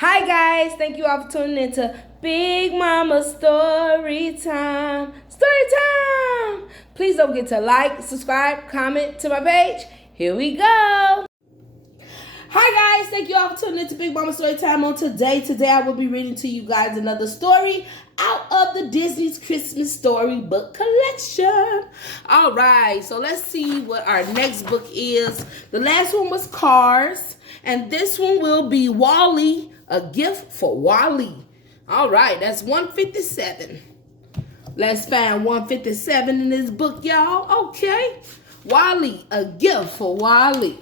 Hi guys, thank you all for tuning into Big Mama Story Time. Story time! Please don't forget to like, subscribe, comment to my page. Here we go. Hi guys, thank you all for tuning into Big Mama Story Time on today. Today I will be reading to you guys another story out of the Disney's Christmas Storybook collection. All right, so let's see what our next book is. The last one was Cars, and this one will be Wall-E, A Gift for Wall-E. All right, that's 157. Let's find 157 in this book, y'all. Okay, Wall-E, A Gift for Wall-E.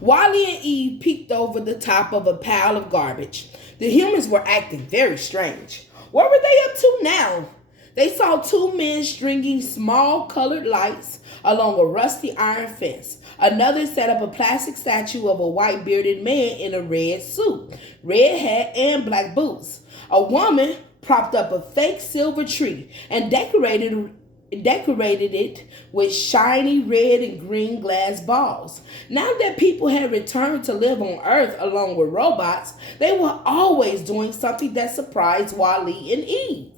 Wall-E and Eve peeked over the top of a pile of garbage. The humans were acting very strange. What were they up to now? They saw two men stringing small colored lights along a rusty iron fence. Another set up a plastic statue of a white bearded man in a red suit, red hat, and black boots. A woman propped up a fake silver tree and decorated it with shiny red and green glass balls. Now that people had returned to live on Earth along with robots, they were always doing something that surprised Wall-E and Eve.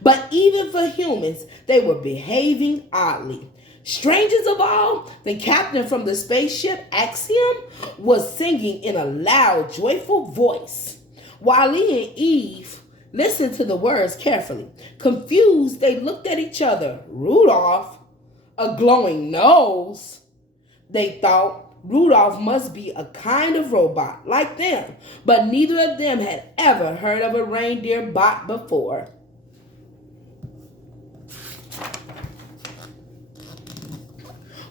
But even for humans, they were behaving oddly. Strangest of all, the captain from the spaceship Axiom was singing in a loud, joyful voice. Wall-E and Eve listened to the words carefully. Confused, they looked at each other. Rudolph? A glowing nose? They thought Rudolph must be a kind of robot like them, but neither of them had ever heard of a reindeer bot before.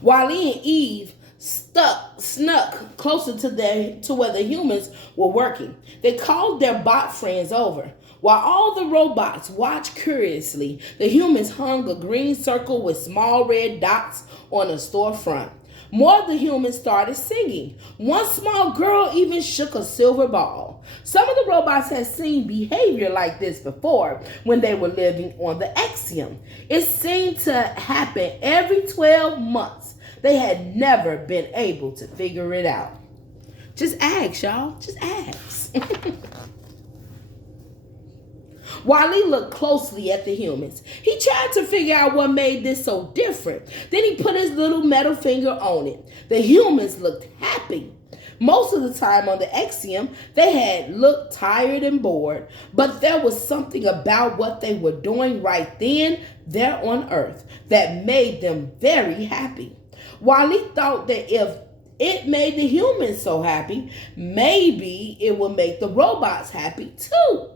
Wall-E and Eve snuck closer to where the humans were working. They called their bot friends over. While all the robots watched curiously, the humans hung a green circle with small red dots on a storefront. More of the humans started singing. One small girl even shook a silver ball. Some of the robots had seen behavior like this before when they were living on the Axiom. It seemed to happen every 12 months. They had never been able to figure it out. Just ask, y'all. Just ask. Wall-E looked closely at the humans. He tried to figure out what made this so different. Then he put his little metal finger on it. The humans looked happy. Most of the time on the Axiom, they had looked tired and bored, but there was something about what they were doing right then there on Earth that made them very happy. Wall-E thought that if it made the humans so happy, maybe it would make the robots happy too.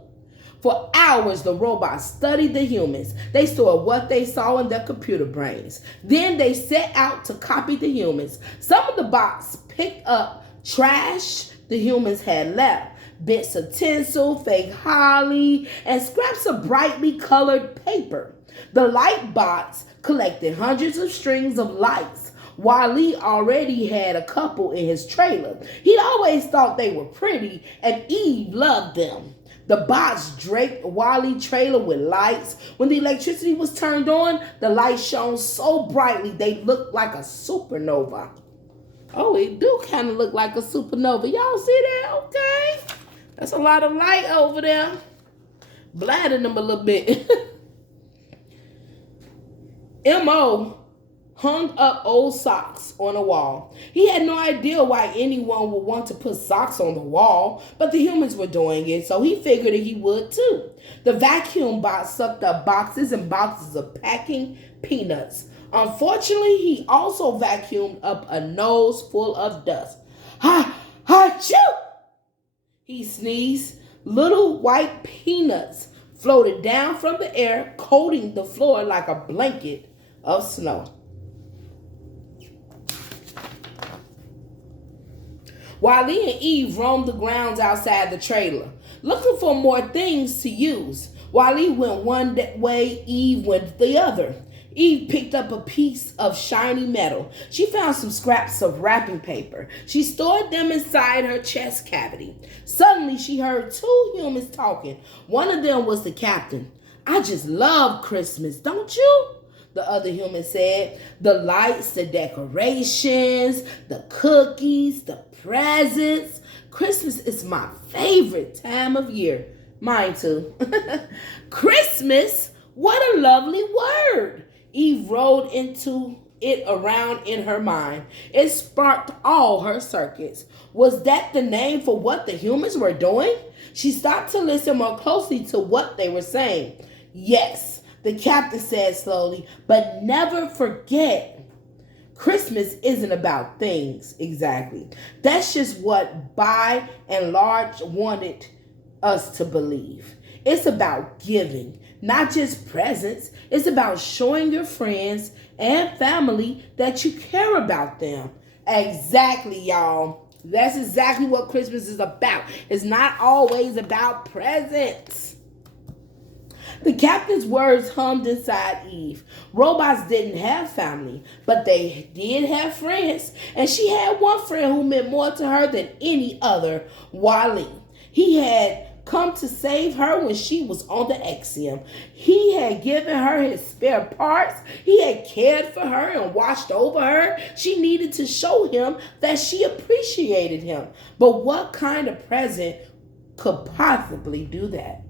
For hours, the robots studied the humans. They stored what they saw in their computer brains. Then they set out to copy the humans. Some of the bots picked up trash the humans had left, bits of tinsel, fake holly, and scraps of brightly colored paper. The light bots collected hundreds of strings of lights. Wall-E already had a couple in his trailer. He'd always thought they were pretty, and Eve loved them. The bots draped Wall-E trailer with lights. When the electricity was turned on, the lights shone so brightly they looked like a supernova. Oh, it do kind of look like a supernova. Y'all see that? Okay. That's a lot of light over there. Blinding them a little bit. M.O. hung up old socks on a wall. He had no idea why anyone would want to put socks on the wall, but the humans were doing it, so he figured that he would too. The vacuum bot sucked up boxes and boxes of packing peanuts. Unfortunately, he also vacuumed up a nose full of dust. Ha! Ha! Choo! He sneezed. Little white peanuts floated down from the air, coating the floor like a blanket of snow. Wall-E and Eve roamed the grounds outside the trailer, looking for more things to use. Wall-E went one way, Eve went the other. Eve picked up a piece of shiny metal. She found some scraps of wrapping paper. She stored them inside her chest cavity. Suddenly, she heard two humans talking. One of them was the captain. "I just love Christmas, don't you?" the other human said. "The lights, the decorations, the cookies, the presents. Christmas is my favorite time of year. Mine too. Christmas? What a lovely word. Eve rolled into it around in her mind. It sparked all her circuits. Was that the name for what the humans were doing? She stopped to listen more closely to what they were saying. Yes, the captain said slowly, but never forget, Christmas isn't about things exactly. That's just what by and large wanted us to believe. It's about giving, not just presents. It's about showing your friends and family that you care about them. Exactly, y'all. That's exactly what Christmas is about. It's not always about presents. The captain's words hummed inside Eve. Robots didn't have family, but they did have friends. And she had one friend who meant more to her than any other, Wally. He had come to save her when she was on the Axiom. He had given her his spare parts. He had cared for her and watched over her. She needed to show him that she appreciated him. But what kind of present could possibly do that?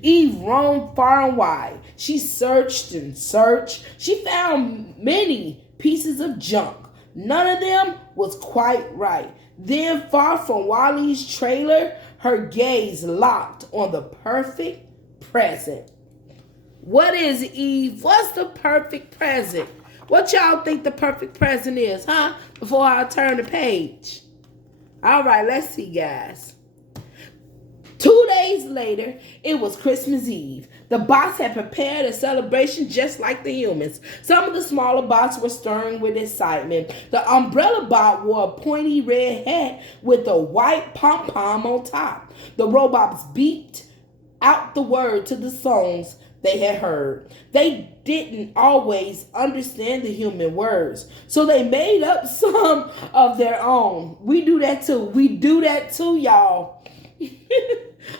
Eve roamed far and wide. She searched and searched. She found many pieces of junk. None of them was quite right. Then, far from Wally's trailer, her gaze locked on the perfect present. What is it, Eve? What's the perfect present? What y'all think the perfect present is, huh? Before I turn the page. All right, let's see, guys. 2 days later, it was Christmas Eve. The bots had prepared a celebration just like the humans. Some of the smaller bots were stirring with excitement. The umbrella bot wore a pointy red hat with a white pom-pom on top. The robots beeped out the word to the songs they had heard. They didn't always understand the human words, so they made up some of their own. We do that too, y'all.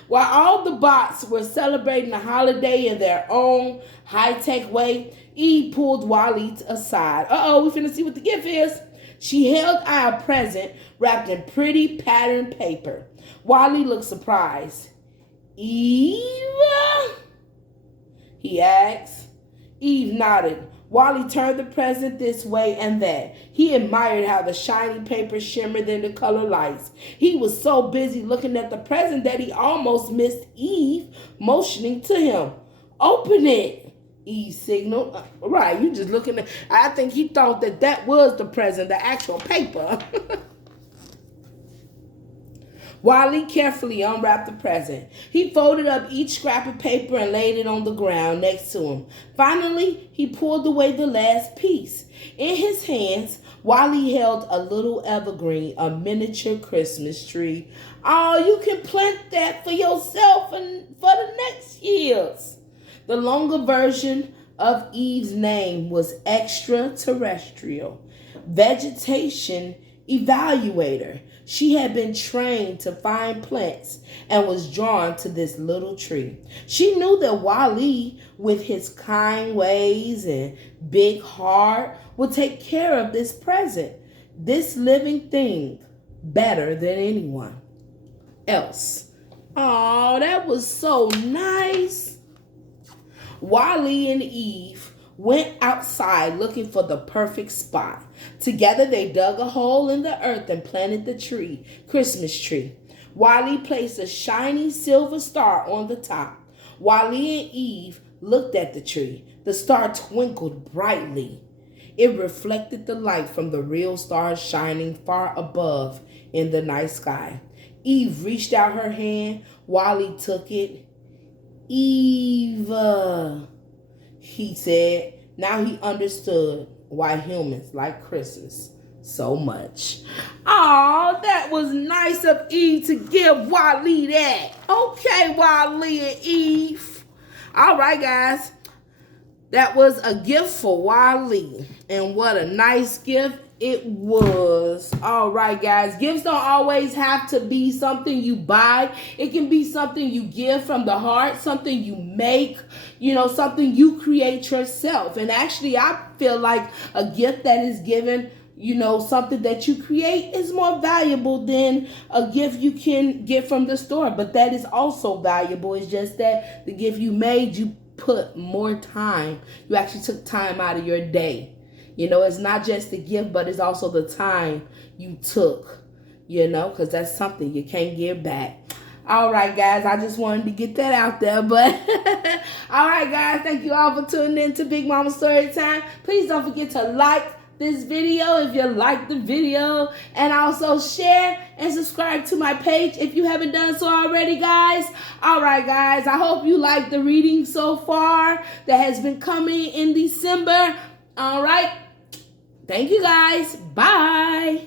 While all the bots were celebrating the holiday in their own high-tech way, Eve pulled Wally aside. We finna see what the gift is. She held out a present wrapped in pretty patterned paper. Wally looked surprised. Eve? He asked. Eve nodded. Wally turned the present this way and that. He admired how the shiny paper shimmered in the color lights. He was so busy looking at the present that he almost missed Eve motioning to him. Open it, Eve signaled. Right, you just looking at. I think he thought that was the present, the actual paper. Wally carefully unwrapped the present. He folded up each scrap of paper and laid it on the ground next to him. Finally, he pulled away the last piece. In his hands, Wally held a little evergreen, a miniature Christmas tree. Oh, you can plant that for yourself and for the next years. The longer version of Eve's name was extraterrestrial, vegetation evaluator. She had been trained to find plants and was drawn to this little tree. She knew that Wally, with his kind ways and big heart, would take care of this present, this living thing, better than anyone else. Oh, that was so nice. Wally and Eve went outside looking for the perfect spot. Together they dug a hole in the earth and planted the Christmas tree. Wally placed a shiny silver star on the top. Wally and Eve looked at the tree. The star twinkled brightly. It reflected the light from the real stars shining far above in the night sky. Eve reached out her hand. Wally took it. Eva, he said. Now he understood why humans like Christmas so much. Oh, that was nice of Eve to give Wally that. Okay, Wally and Eve. All right, guys. That was a gift for Wally. And what a nice gift it was. All right, guys. Gifts don't always have to be something you buy. It can be something you give from the heart, something you make, something you create yourself. And actually, I feel like a gift that is given something that you create is more valuable than a gift you can get from the store. But that is also valuable. It's just that the gift you made, you put more time. You actually took time out of your day. It's not just the gift, but it's also the time you took, because that's something you can't give back. All right, guys, I just wanted to get that out there. But all right, guys, thank you all for tuning in to Big Mama Story Time. Please don't forget to like this video if you like the video, and also share and subscribe to my page if you haven't done so already, guys. All right, guys, I hope you like the reading so far that has been coming in December. All right, thank you, guys. Bye.